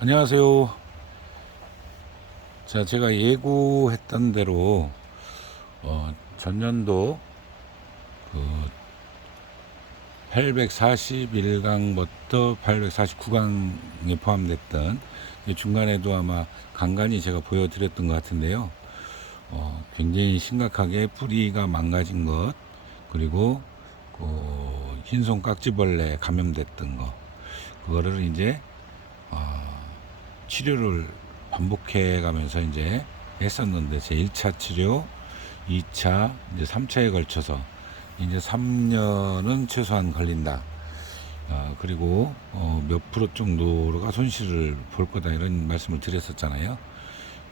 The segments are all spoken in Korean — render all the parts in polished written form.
안녕하세요. 자, 제가 예고했던 대로 전년도 그 841강부터 849강에 포함됐던 중간에도 아마 간간히 제가 보여드렸던 것 같은데요. 굉장히 심각하게 뿌리가 망가진 것, 그리고 흰손 깍지벌레 감염됐던 것, 그거를 이제 치료를 반복해 가면서 이제 했었는데, 제 1차 치료, 2차, 이제 3차에 걸쳐서 이제 3년은 최소한 걸린다. 그리고 몇 프로 정도가 손실을 볼 거다, 이런 말씀을 드렸었잖아요.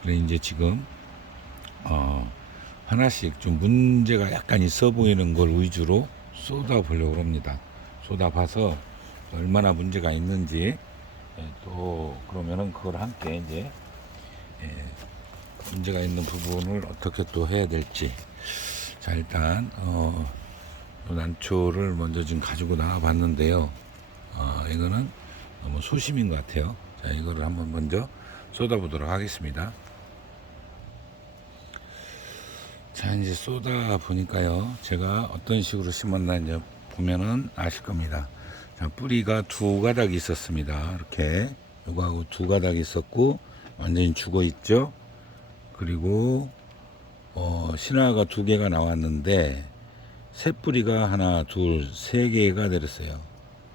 그래 이제 지금 하나씩 좀 문제가 약간 있어 보이는 걸 위주로 쏟아 보려고 합니다. 쏟아 봐서 얼마나 문제가 있는지, 또 그러면은 그걸 함께 이제 문제가 있는 부분을 어떻게 또 해야 될지. 자, 일단 난초를 먼저 지금 가지고 나와 봤는데요. 이거는 너무 소심인 것 같아요. 자, 이거를 한번 먼저 쏟아 보도록 하겠습니다. 자, 이제 쏟아 보니까요, 제가 어떤 식으로 심었나 이제 보면은 아실 겁니다. 자, 뿌리가 두 가닥이 있었습니다. 이렇게 요거하고 두 가닥이 있었고 완전히 죽어 있죠. 그리고 신화가 두 개가 나왔는데 새 뿌리가 하나, 둘, 세 개가 내렸어요.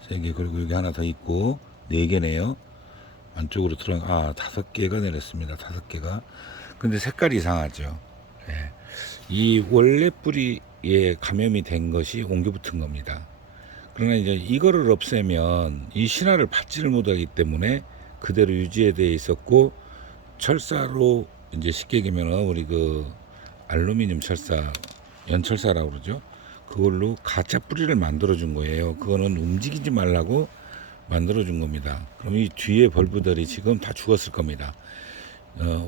세 개. 그리고 여기 하나 더 있고 네 개네요. 안쪽으로 들어가 다섯 개가 내렸습니다. 다섯 개가. 근데 색깔이 이상하죠. 예. 이 원래 뿌리에 감염이 된 것이 옮겨 붙은 겁니다. 그러나 이제 이거를 없애면 이 신화를 받지를 못하기 때문에 그대로 유지에 되어 있었고, 철사로 이제 쉽게 얘기하면 우리 그 알루미늄 철사, 연철사라고 그러죠. 그걸로 가짜 뿌리를 만들어 준 거예요. 그거는 움직이지 말라고 만들어 준 겁니다. 그럼 이 뒤에 벌브들이 지금 다 죽었을 겁니다.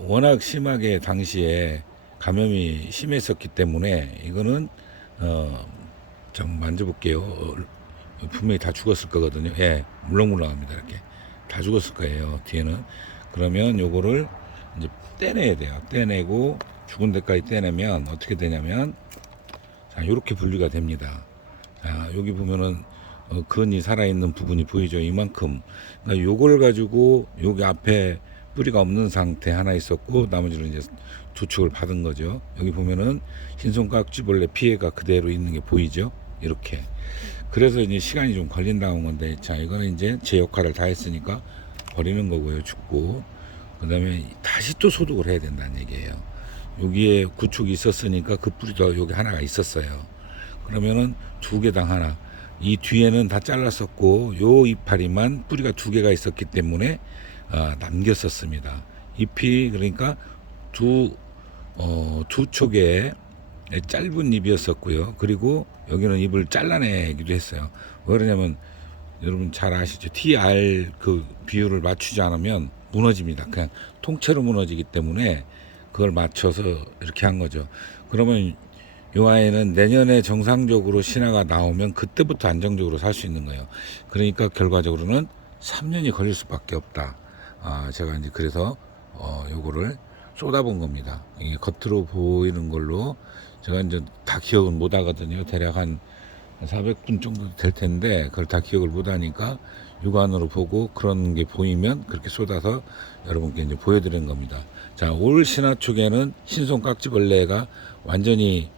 워낙 심하게 당시에 감염이 심했었기 때문에 이거는 좀 만져볼게요. 분명히 다 죽었을 거거든요. 예, 물렁물렁합니다. 이렇게 다 죽었을 거예요. 뒤에는. 그러면 요거를 이제 떼내야 돼요. 떼내고 죽은 데까지 떼내면 어떻게 되냐면, 자, 요렇게 분리가 됩니다. 자, 여기 보면은 근이 살아있는 부분이 보이죠. 이만큼. 그러니까 요걸 가지고 여기 앞에 뿌리가 없는 상태 하나 있었고, 나머지는 이제 두 축을 받은 거죠. 여기 보면은 흰손깍지벌레 피해가 그대로 있는 게 보이죠. 이렇게. 그래서 이제 시간이 좀 걸린다는 건데, 자, 이거는 이제 제 역할을 다 했으니까 버리는 거고요. 죽고. 그 다음에 다시 또 소독을 해야 된다는 얘기예요. 여기에 구축이 있었으니까 그 뿌리도 여기 하나가 있었어요. 그러면은 두 개당 하나. 이 뒤에는 다 잘랐었고, 요 이파리만 뿌리가 두 개가 있었기 때문에 남겼었습니다. 잎이 그러니까 두 촉에 짧은 잎이었었고요. 그리고 여기는 잎을 잘라내기도 했어요. 왜 그러냐면 여러분 잘 아시죠? TR 그 비율을 맞추지 않으면 무너집니다. 그냥 통째로 무너지기 때문에 그걸 맞춰서 이렇게 한 거죠. 그러면 이 아이는 내년에 정상적으로 신화가 나오면 그때부터 안정적으로 살 수 있는 거예요. 그러니까 결과적으로는 3년이 걸릴 수밖에 없다. 제가 이제 그래서 요거를 쏟아본 겁니다. 이게 겉으로 보이는 걸로 제가 이제 다 기억은 못 하거든요. 대략 한 400분 정도 될 텐데 그걸 다 기억을 못 하니까 육안으로 보고 그런 게 보이면 그렇게 쏟아서 여러분께 이제 보여드리는 겁니다. 자, 올 신화 쪽에는 흰손 깍지벌레가 완전히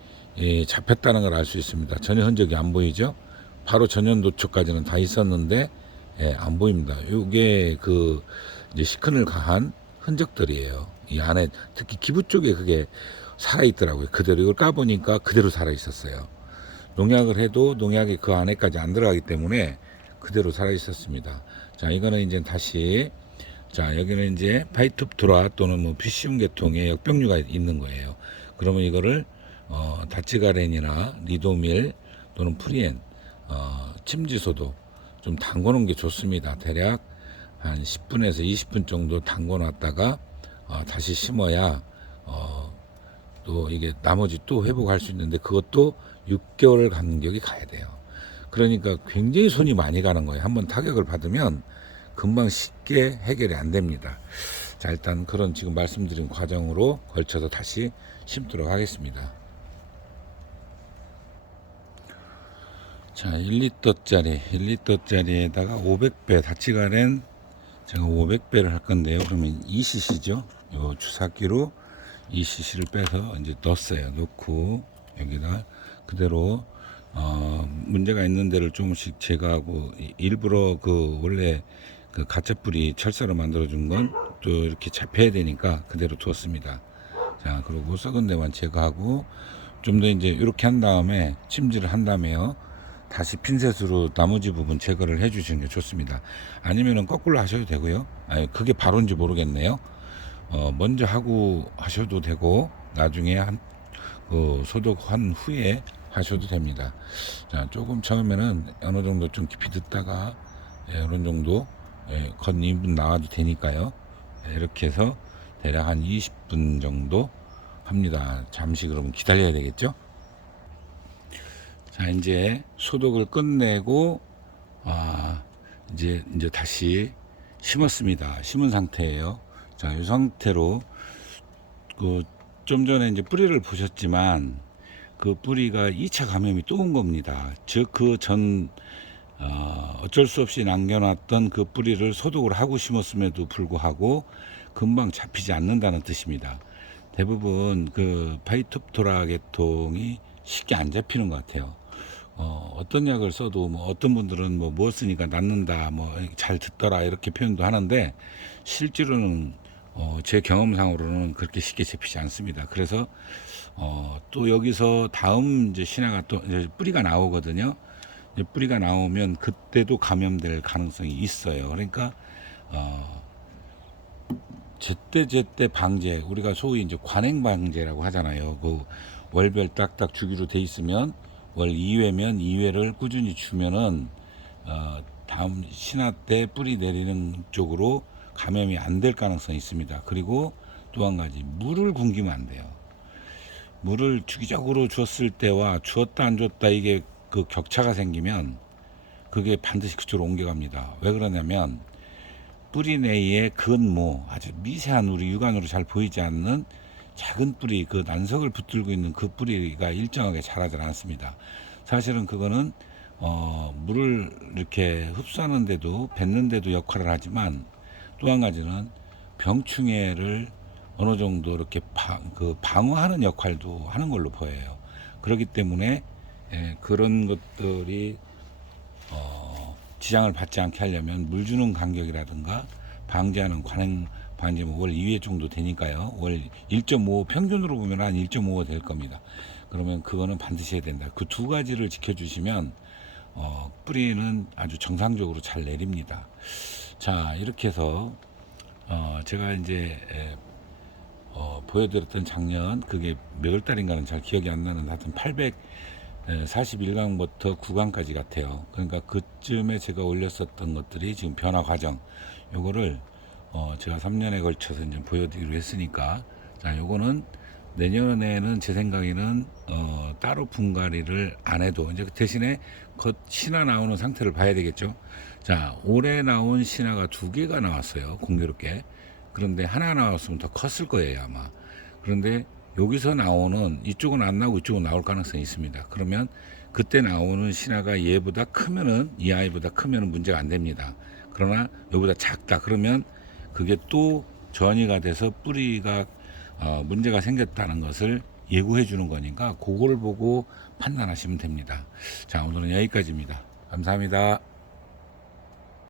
잡혔다는 걸 알 수 있습니다. 전혀 흔적이 안 보이죠. 바로 전년도 초까지는 다 있었는데 안 보입니다. 이게 그 이제 시큰을 가한 흔적들이에요. 이 안에 특히 기부 쪽에 그게 살아 있더라고요. 그대로 이걸 까보니까 그대로 살아 있었어요. 농약을 해도 농약이 그 안에까지 안 들어가기 때문에 그대로 살아 있었습니다. 자, 이거는 이제 다시, 자, 여기는 이제 파이톱토라 또는 뭐 피시움 계통의 역병류가 있는 거예요. 그러면 이거를 다치가렌이나 리도밀 또는 프리엔, 침지소도 좀 담궈 놓은 게 좋습니다. 대략 한 10분에서 20분 정도 담궈 놨다가 다시 심어야 또 이게 나머지 또 회복할 수 있는데, 그것도 6개월 간격이 가야 돼요. 그러니까 굉장히 손이 많이 가는 거예요. 한번 타격을 받으면 금방 쉽게 해결이 안 됩니다. 자, 일단 그런 지금 말씀드린 과정으로 걸쳐서 다시 심도록 하겠습니다. 자, 1리터짜리에다가 500배 다치가렌 제가 500배를 할 건데요. 그러면 2cc죠. 요 주사기로 2cc를 빼서 이제 넣었어요. 넣고 여기다 그대로 문제가 있는 데를 조금씩 제거하고, 일부러 그 원래 그 가짜 뿌리 철사로 만들어 준 건 또 이렇게 잡혀야 되니까 그대로 두었습니다. 자, 그리고 썩은 데만 제거하고 좀 더 이제 이렇게 한 다음에 침질을 한 다음에요, 다시 핀셋으로 나머지 부분 제거를 해 주시는 게 좋습니다. 아니면은 거꾸로 하셔도 되고요. 아니, 그게 바로인지 모르겠네요. 먼저 하고 하셔도 되고 나중에 소독한 후에 하셔도 됩니다. 자, 조금 처음에는 어느 정도 좀 깊이 듣다가 어느 정도 겉 2분 나와도 되니까요. 이렇게 해서 대략 한 20분 정도 합니다. 잠시 그러면 기다려야 되겠죠. 자, 이제 소독을 끝내고 이제 다시 심었습니다. 심은 상태예요. 자, 이 상태로 좀 전에 이제 뿌리를 보셨지만 그 뿌리가 2차 감염이 또 온 겁니다. 즉 어쩔 수 없이 남겨놨던 그 뿌리를 소독을 하고 심었음에도 불구하고 금방 잡히지 않는다는 뜻입니다. 대부분 그 파이톱토라 계통이 쉽게 안 잡히는 것 같아요. 어떤 약을 써도 어떤 분들은 뭐 쓰니까 낫는다, 잘 듣더라 이렇게 표현도 하는데, 실제로는 제 경험상으로는 그렇게 쉽게 잡히지 않습니다. 그래서 또 여기서 다음 이제 신화가 또 이제 뿌리가 나오거든요. 이제 뿌리가 나오면 그때도 감염될 가능성이 있어요. 그러니까 제때 방제, 우리가 소위 이제 관행 방제라고 하잖아요. 그 월별 딱딱 주기로 돼 있으면 월 2회면 2회를 꾸준히 주면은 다음 신화 때 뿌리 내리는 쪽으로 감염이 안 될 가능성이 있습니다. 그리고 또 한 가지, 물을 굶기면 안 돼요. 물을 주기적으로 줬을 때와 주었다 안 줬다 이게 그 격차가 생기면 그게 반드시 그쪽으로 옮겨갑니다. 왜 그러냐면 뿌리 내에 근모, 아주 미세한 우리 육안으로 잘 보이지 않는 작은 뿌리, 그 난석을 붙들고 있는 그 뿌리가 일정하게 자라지 않습니다. 사실은 그거는 물을 이렇게 흡수하는데도 뱉는데도 역할을 하지만, 또 한 가지는 병충해를 어느 정도 이렇게 방어하는 역할도 하는 걸로 보여요. 그렇기 때문에 그런 것들이 지장을 받지 않게 하려면 물 주는 간격이라든가 방제하는 관행 방제 월 2회 정도 되니까요. 월 1.5 평균으로 보면 한 1.5가 될 겁니다. 그러면 그거는 반드시 해야 된다. 그 두 가지를 지켜주시면 뿌리는 아주 정상적으로 잘 내립니다. 자, 이렇게 해서 제가 이제 보여드렸던 작년, 그게 몇 월달인가는 잘 기억이 안 나는, 하여튼 841강부터 9강까지 같아요. 그러니까 그쯤에 제가 올렸었던 것들이 지금 변화 과정, 요거를 제가 3년에 걸쳐서 이제 보여드리기로 했으니까, 자, 요거는 내년에는 제 생각에는 따로 분갈이를 안 해도, 이제 대신에 겉 신화 나오는 상태를 봐야 되겠죠. 자, 올해 나온 신화가 2개가 나왔어요, 공교롭게. 그런데 하나 나왔으면 더 컸을 거예요, 아마. 그런데 여기서 나오는, 이쪽은 안 나오고 이쪽은 나올 가능성이 있습니다. 그러면 그때 나오는 신화가 얘보다 크면은, 이 아이보다 크면은 문제가 안 됩니다. 그러나 여기보다 작다 그러면 그게 또 전이가 돼서 뿌리가 문제가 생겼다는 것을 예고해 주는 거니까 그걸 보고 판단하시면 됩니다. 자, 오늘은 여기까지입니다. 감사합니다.